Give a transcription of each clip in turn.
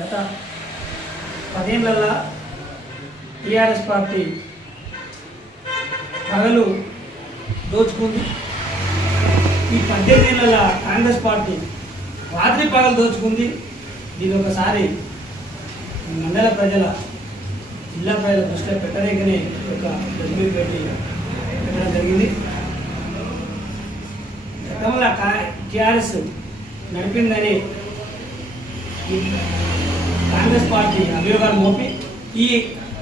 గత పదేళ్ళలో TRS party పగలు దోచుకుంది. ఈ పద్దెనిమిదేళ్ళ కాంగ్రెస్ పార్టీ రాత్రి పగలు దోచుకుంది. దీని ఒకసారి మండల ప్రజల జిల్లా ప్రజల దృష్టిలో పెట్టలేకనే ఒక ప్రతిమీరు పెట్టి పెట్టడం జరిగింది. గతంలో టీఆర్ఎస్ నడిపిందని కాంగ్రెస్ పార్టీ అభియోగాలు మోపి ఈ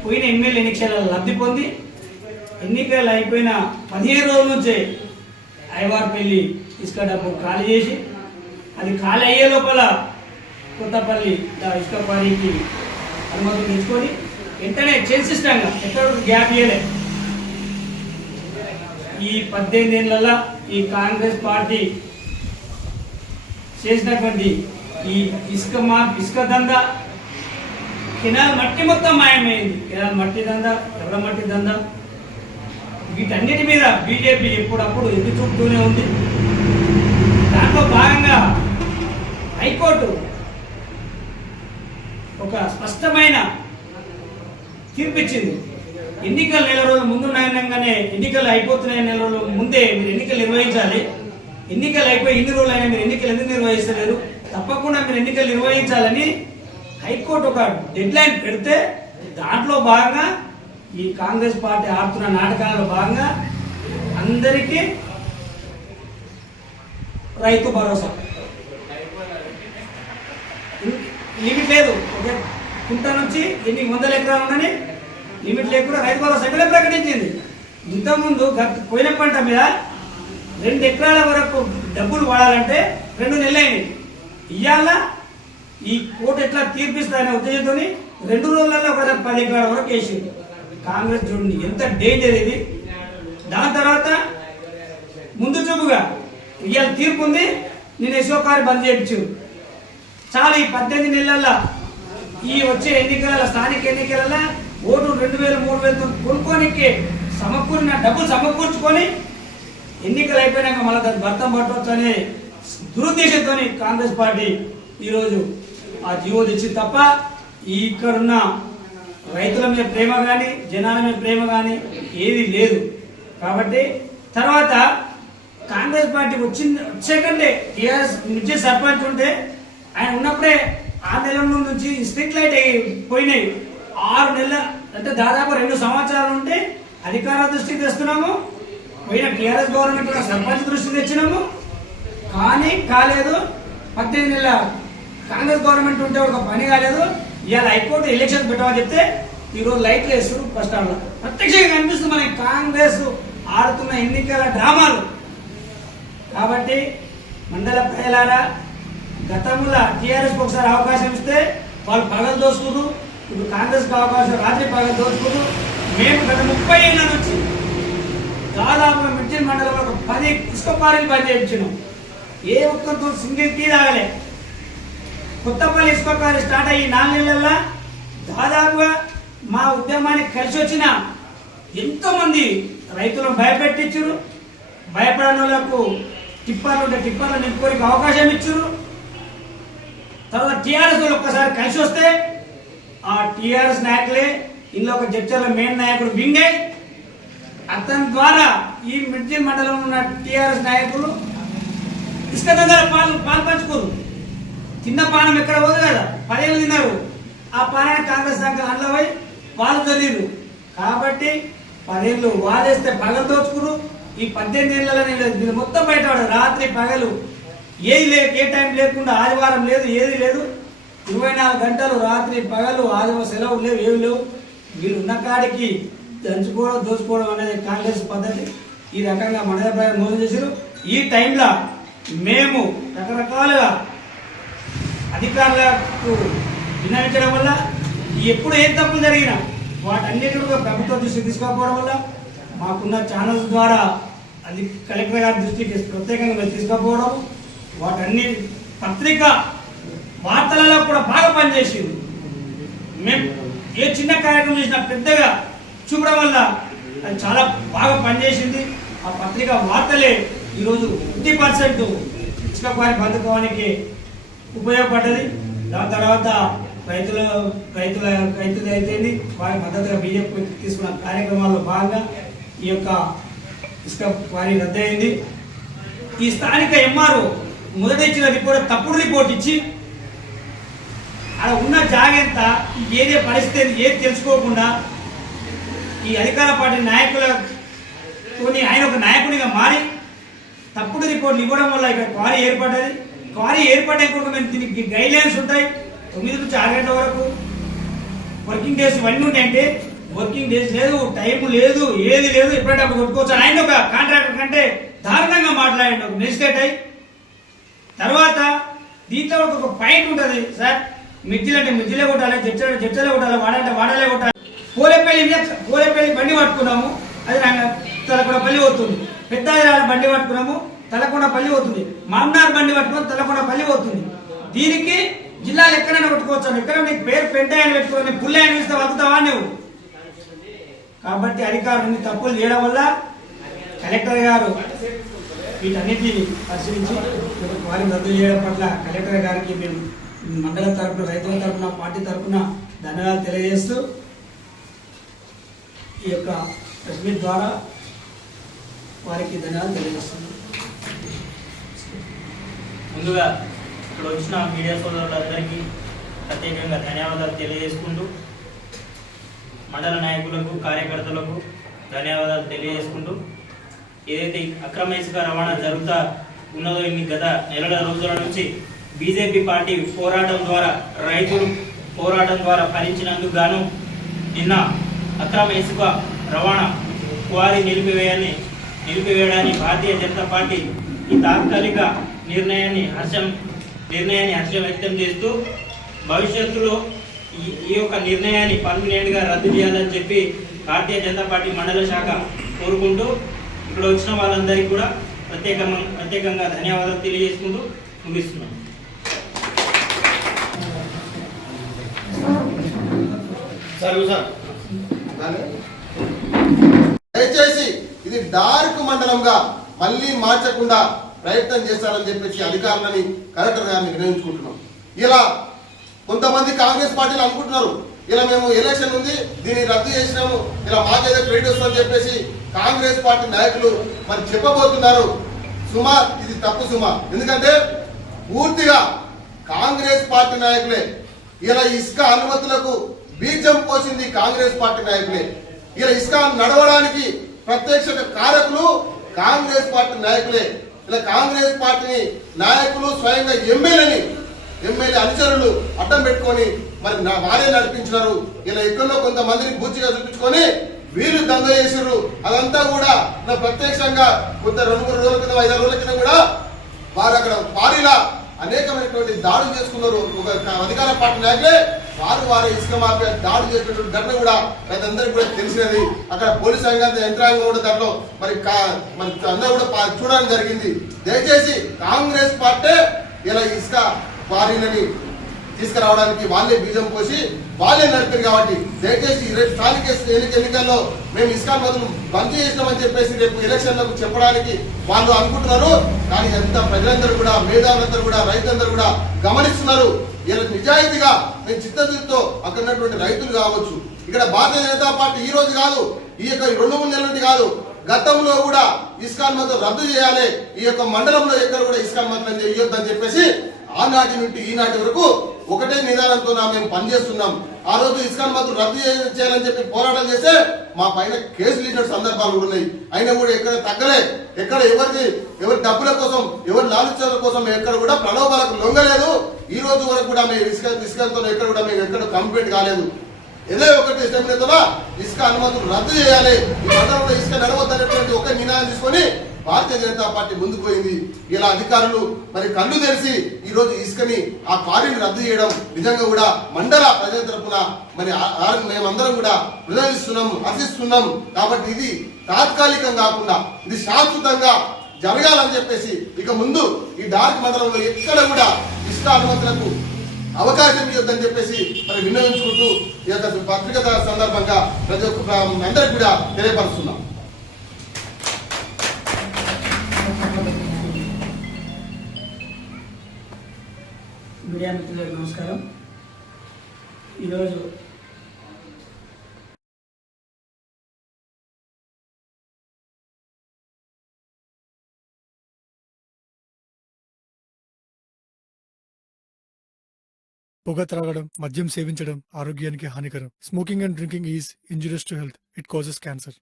పోయిన ఎమ్మెల్యే ఎన్నికల లబ్ధి పొంది ఎన్నికలు అయిపోయిన పదిహేను రోజుల నుంచే ఐవార్పల్లి ఇసుక డబ్బు ఖాళీ చేసి అది ఖాళీ అయ్యే లోపల కొత్తపల్లి ఇసుక పారీకి అనుమతులు తెచ్చుకొని వెంటనే చేసిష్టంగా ఎక్కడ గ్యాప్ ఇయ్యలే. ఈ పద్దెనిమిది ఏళ్ళల్లో ఈ కాంగ్రెస్ పార్టీ చేసినటువంటి ఈ ఇసుక మా ఇసుక దందా కెనాల్ మట్టి మొత్తం మాయమైంది. కెనాల్ మట్టి దందా ఎర్ర మట్టి దందా? వీటన్నిటి మీద బీజేపీ ఎప్పుడప్పుడు ఎదురు చూపుతూనే ఉంది. దాంట్లో భాగంగా హైకోర్టు ఒక స్పష్టమైన తీర్పిచ్చింది. ఎన్నికలు నెల రోజుల ముందు నాయనంగానే ఎన్నికలు అయిపోతున్నాయి నెల రోజుల ముందే మీరు ఎన్నికలు నిర్వహించాలి. ఎన్నికలు అయిపోయి ఇన్ని రోజులు మీరు ఎన్నికలు ఎందుకు నిర్వహిస్తలేరు? తప్పకుండా మీరు ఎన్నికలు నిర్వహించాలని హైకోర్టు ఒక డెడ్ లైన్ పెడితే దాంట్లో భాగంగా ఈ కాంగ్రెస్ పార్టీ ఆడుతున్న నాటకాలలో భాగంగా అందరికీ రైతు భరోసా. లిమిట్ లేదు. ఒక కుంట నుంచి ఎన్ని వందల ఎకరాలు ఉండని లిమిట్ లేకుండా రైతు భరోసా ఎక్కడే ప్రకటించింది. ఇంతకుముందు గత పోయిన పంట మీద రెండు ఎకరాల వరకు డబ్బులు వాడాలంటే రెండు నెలలైనవి ఇవాళ ఈ కోర్టు ఎట్లా తీర్పిస్తారనే ఉద్దేశంతో రెండు రోజులలో ఒక పది ఎకరాల వరకు వేసింది. కాంగ్రెస్ చూడండి ఎంత డేంజర్ ఇది. దాని తర్వాత ముందు చూపుగా ఇవాళ తీర్పు ఉంది నేను యశోకారి బంద్ చేయించు చాలా ఈ పద్దెనిమిది నెలల్లో ఈ వచ్చే ఎన్నికల స్థానిక ఎన్నికలలో ఓటు రెండు వేలు మూడు వేలతో కొనుక్కోనికి సమకూరిన డబ్బులు సమకూర్చుకొని ఎన్నికలు అయిపోయినాక మళ్ళీ దాన్ని భర్తం పట్టవచ్చు అనే దురుద్దేశంతో కాంగ్రెస్ పార్టీ ఈరోజు ఆ జీవో తెచ్చింది తప్ప ఇక్కడున్న రైతుల మీద ప్రేమ కానీ జనాల మీద ప్రేమ కానీ ఏది లేదు. కాబట్టి తర్వాత కాంగ్రెస్ పార్టీ వచ్చింది వచ్చేకంటే టీఆర్ఎస్ నుంచి సర్పంచ్ ఉంటే ఆయన ఉన్నప్పుడే ఆ నెలల నుంచి స్ట్రీట్ లైట్ అయ్యి పోయినాయి. ఆరు నెలల అంటే దాదాపు రెండు సంవత్సరాలు ఉంటే అధికార దృష్టికి తెస్తున్నాము. పోయిన టీఆర్ఎస్ గవర్నమెంట్ సర్పంచ్ దృష్టికి తెచ్చినాము. కానీ కాలేదు. పద్దెనిమిది నెలల కాంగ్రెస్ గవర్నమెంట్ ఉంటే ఒక పని కాలేదు. ఇవాళ హైకోర్టు ఎలక్షన్ పెట్టమని చెప్తే ఈరోజు లైట్లు వేస్తారు ఫస్ట్ స్టాండ్లో. ప్రత్యక్షంగా కనిపిస్తుంది మనకి కాంగ్రెస్ ఆడుతున్న ఎన్నికల డ్రామాలు. కాబట్టి మండల ప్రజలారా గతంలో టీఆర్ఎస్ ఒకసారి అవకాశం ఇస్తే వాళ్ళు పగలు దోసుకురు ఇప్పుడు కాంగ్రెస్కి అవకాశం రాత్రి పగలు దోసుకురు మేము గత ముప్పై ఏళ్ళ నుంచి దాదాపు మిర్చి మండలంలో ఒక పది ఇసుక పారీలు పనిచేయించినాం. ఏ ఒక్కరితో సింగిల్ టీ తాగలే. కొత్తపల్లి ఇసుక కారు స్టార్ట్ అయ్యి నాలుగు నెలల్లో దాదాపుగా మా ఉద్యమానికి కలిసి వచ్చిన ఎంతోమంది రైతులను భయపెట్టించారు. భయపడని వాళ్ళకు టిప్పర్లు ఉంటే టిప్పర్లు నింపుకోనికి అవకాశం ఇచ్చారు. తర్వాత టీఆర్ఎస్ వాళ్ళు ఒక్కసారి కలిసి వస్తే ఆ టీఆర్ఎస్ నాయకులే ఇందులో ఒక చర్చల మెయిన్ నాయకుడు వింగై అతని ద్వారా ఈ మిడ్జిల్ మండలంలో ఉన్న టీఆర్ఎస్ నాయకులు ఇసుక దగ్గర పాలు పాలు పంచుకోరు. తిన్న పానం ఎక్కడ పోదు కదా? పదేళ్ళు తిన్నారు. ఆ పాలన కాంగ్రెస్ దాకా అందులో పోయి వాళ్ళు చదివారు కాబట్టి పదేళ్ళు వాలేస్తే పగలు దోచుకురు ఈ పద్దెనిమిది ఏళ్ళలో నేను దీన్ని మొత్తం బయట రాత్రి పగలు ఏది లేదు ఏ టైం లేకుండా ఆదివారం లేదు ఏది లేదు. ఇరవై నాలుగు గంటలు రాత్రి పగలు ఆదివారం సెలవు లేవు ఏమి లేవు. వీళ్ళు ఉన్న కాడికి దంచుకోవడం దోచుకోవడం అనేది కాంగ్రెస్ పద్ధతి. ఈ రకంగా మన ప్రజలు మోసం చేశారు ఈ టైంలో మేము రకరకాలుగా అధికారులకు విన్నవించడం వల్ల ఎప్పుడు ఏ తప్పులు జరిగినా వాటన్నిటి కూడా ప్రభుత్వ దృష్టికి తీసుకోకపోవడం వల్ల మాకున్న ఛానల్స్ ద్వారా అది కలెక్టర్ గారి దృష్టికి ప్రత్యేకంగా మేము వాటన్ని పత్రిక వార్తలలో కూడా బాగా పనిచేసింది. మేము ఏ చిన్న కార్యక్రమం చేసినా పెద్దగా చూపడం వల్ల అది చాలా బాగా పనిచేసింది. ఆ పత్రిక వార్తలే ఈరోజు ఫిఫ్టీ పర్సెంట్ ఇసుక పారి బతుకోవడానికి ఉపయోగపడ్డది. దాని తర్వాత రైతుల రైతుల రైతులు అయితేంది వారి మద్దతుగా బీజేపీ తీసుకున్న కార్యక్రమాల్లో భాగంగా ఈ యొక్క ఇసుక వారి రద్దయింది. ఈ స్థానిక ఎంఆర్ఓ మొదట ఇచ్చిన రిపోర్ట్ తప్పుడు రిపోర్ట్ ఇచ్చి అక్కడ ఉన్న జాగ్రత్త ఏదే పరిస్థితి ఏది తెలుసుకోకుండా ఈ అధికార పార్టీ నాయకులతోని ఆయన ఒక నాయకునిగా మారి తప్పుడు రిపోర్ట్లు ఇవ్వడం వల్ల ఇక్కడ క్వారీ ఏర్పడ్డది. క్వారీ ఏర్పాటు కూడా మేము దీనికి గైడ్ లైన్స్ ఉంటాయి. తొమ్మిది నుంచి ఆరు గంటల వరకు వర్కింగ్ డేస్ ఇవన్నీ ఉంటాయంటే వర్కింగ్ డేస్ లేదు టైం లేదు ఏది లేదు ఎప్పుడంటే అప్పుడు కొట్టుకోవచ్చు. ఆయన ఒక కాంట్రాక్టర్ కంటే దారుణంగా మాట్లాడండి ఒక మెజిస్ట్రేట్ అయి. తర్వాత దీంట్లో ఒక పాయింట్ ఉంటుంది సార్ మిర్చిలు అంటే మిర్చిలే కొట్టాలి జడ్చలే జడ్చలే కొట్టాలి వాడంటే వాడలే కొట్టాలి. పోలేపల్లి మీద పోలేపల్లి బండి పట్టుకున్నాము అది నాకు తలకొడపల్లి పోతుంది. పెద్ద బండి పట్టుకున్నాము తలకొండ పల్లి పోతుంది. మామనార్ బండి పట్టుకొని తలకొండ పల్లి పోతుంది. దీనికి జిల్లాలు ఎక్కడైనా కొట్టుకోవచ్చు. ఎక్కడ నీకు పేరు పెంటాయని పెట్టుకొని పుల్లయ్యని పిలిస్తే వదుతావా నువ్వు? కాబట్టి అధికారులు తప్పులు చేయడం వల్ల కలెక్టర్ గారు వీటన్నిటిని పరిశీలించి వారిని రద్దు చేయడం పట్ల కలెక్టర్ గారికి మేము మండలం తరపున రైతుల తరపున పార్టీ తరపున ధన్యవాదాలు తెలియజేస్తూ ఈ యొక్క ప్రెస్ మీట్ ద్వారా వారికి ధన్యవాదాలు తెలియజేస్తున్నాం. ముందుగా ఇక్కడ వచ్చిన మీడియా సోదరులందరికీ ప్రత్యేకంగా ధన్యవాదాలు తెలియజేసుకుంటూ మండల నాయకులకు కార్యకర్తలకు ధన్యవాదాలు తెలియజేసుకుంటూ ఏదైతే అక్రమ ఇసుక రవాణా జరుగుతా ఉన్నదో ఇన్ని గత నెలల రోజుల నుంచి బీజేపీ పార్టీ పోరాటం ద్వారా రైతులు పోరాటం ద్వారా ఫలించినందుకు గాను నిన్న అక్రమ ఇసుక రవాణా క్వారీ నిలిపివేయాలని నిలిపివేయడాన్ని భారతీయ జనతా పార్టీ ఈ తాత్కాలిక నిర్ణయాన్ని హర్షం నిర్ణయాన్ని హర్షం వ్యక్తం చేస్తూ భవిష్యత్తులో ఈ ఈ యొక్క నిర్ణయాన్ని పర్మనెంట్గా రద్దు చేయాలని చెప్పి భారతీయ జనతా పార్టీ మండల శాఖ కోరుకుంటూ ఇక్కడ వచ్చిన వాళ్ళందరికీ కూడా ప్రత్యేకంగా ప్రత్యేకంగా ధన్యవాదాలు తెలియజేసుకుంటూ ముగిస్తున్నాం. Sir sir. దయచేసి ఇది డార్క్ మండలంగా మళ్ళీ మార్చకుండా ప్రయత్నం చేస్తారని చెప్పేసి అధికారులని కలెక్టర్ గారిని వినియోగించుకుంటున్నాం ఇలా కొంతమంది కాంగ్రెస్ పార్టీలు అనుకుంటున్నారు ఇలా మేము ఎలక్షన్ ఉంది దీన్ని రద్దు చేసినాము ఇలా మాకేదో క్రెడిట్ వస్తుందని చెప్పేసి కాంగ్రెస్ పార్టీ నాయకులు మరి చెప్పబోతున్నారు. సుమా ఇది తప్పు సుమా. ఎందుకంటే పూర్తిగా కాంగ్రెస్ పార్టీ నాయకులే ఇలా ఇసుక అనుమతులకు బీజం పోసింది కాంగ్రెస్ పార్టీ నాయకులే. ఇలా ఇసుక నడవడానికి ప్రత్యక్ష కారకులు కాంగ్రెస్ పార్టీ నాయకులే. ఇలా కాంగ్రెస్ పార్టీని నాయకులు స్వయంగా ఎమ్మెల్యేని ఎమ్మెల్యే అనుచరులు అడ్డం పెట్టుకొని మరి నా వారే నడిపించినారు. ఇలా ఎక్కడో కొంతమందిని బూచిగా చూపించుకొని వీళ్ళు దంద చేసారు అదంతా కూడా నా ప్రత్యక్షంగా కొంత రెండు మూడు రోజుల కింద ఐదారు రోజుల కింద కూడా వారు అక్కడ వారిలా అనేకమైనటువంటి దాడులు చేసుకున్నారు. ఒక అధికార పార్టీ నాయకులే వారు వారి ఇసుక మాఫియా దాడి చేసినటువంటి ఘటన కూడా అందరికీ కూడా తెలిసినది. అక్కడ పోలీస్ రంగం యంత్రాంగం కూడా దాంట్లో మరి కా- మరి అందరూ కూడా చూడడం జరిగింది. దయచేసి కాంగ్రెస్ పార్టీ ఇలా ఇసుక వారిని తీసుకురావడానికి వాళ్ళే బీజం పోసి వాళ్ళే నడిపారు కాబట్టి దయచేసి రేపు స్థానిక ఎన్నికల్లో మేము ఇస్కాన్ బదులు బంద్ చేసినామని చెప్పేసి రేపు ఎలక్షన్లకు చెప్పడానికి వాళ్ళు అనుకుంటున్నారు. కానీ ఎంత ప్రజలందరూ కూడా మేధావులందరూ కూడా రైతులందరూ కూడా గమనిస్తున్నారు. ఇలా నిజాయితీగా మేము చిత్తశుద్ధితో అక్కడ ఉన్నటువంటి రైతులు కావచ్చు. ఇక్కడ భారతీయ జనతా పార్టీ ఈ రోజు కాదు ఈ యొక్క రెండు మూడు నెలలు నుండి కాదు. గతంలో కూడా ఇస్కాన్ మతం రద్దు చేయాలి ఈ యొక్క మండలంలో ఎక్కడ కూడా ఇస్కాన్ మతం చేయొద్దని చెప్పేసి ఆనాటి నుండి ఈనాటి వరకు ఒకటే నిదానంతో నా మేము పనిచేస్తున్నాం. ఆ రోజు ఇస్కాన్ మతం రద్దు చేయాలని చెప్పి పోరాటం చేస్తే మా పైన కేసులు ఇచ్చిన సందర్భాలు ఉన్నాయి. అయినా కూడా ఎక్కడ తగ్గలే. ఎక్కడ ఎవరికి ఎవరి డబ్బుల కోసం ఎవరి లాలుచాల కోసం ఎక్కడ కూడా ప్రలోభాలకు లొంగలేదు. ఈ రోజు వరకు కూడా మేము ఇసుక ఇసుకలతో ఎక్కడ కూడా మేము ఎక్కడ కంప్లీట్ కాలేదు. ఏదో ఒకటి ఇష్టం ఇసుక అనుమతులు రద్దు చేయాలి. ఈ మండలంలో ఇసుక నడవద్దనేటువంటి ఒక నినాదం తీసుకొని భారతీయ జనతా పార్టీ ముందుకు పోయింది. ఇలా అధికారులు మరి కళ్ళు తెరిచి ఈ రోజు ఇసుకని ఆ క్వారీని రద్దు చేయడం నిజంగా కూడా మండల ప్రజల తరపున మరి మేమందరం కూడా ప్రదర్శిస్తున్నాం హర్షిస్తున్నాం కాబట్టి ఇది తాత్కాలికం కాకుండా ఇది శాశ్వతంగా జరగాలని చెప్పేసి ఇక ముందు ఈ డార్క్ మండలంలో ఎక్కడ కూడా ఇష్ట అనుమతులకు అవకాశం ఇవ్వద్దని చెప్పేసి మరి వినియోగించుకుంటూ ఈ యొక్క పత్రిక సందర్భంగా ప్రతి ఒక్క అందరికి కూడా తెలియపరుస్తున్నాం. మీడియా మిత్రులకు నమస్కారం. ఈరోజు పొగ త్రాగడం మద్యం సేవించడం ఆరోగ్యానికి హానికరం. Smoking and drinking is injurious to health. It causes cancer.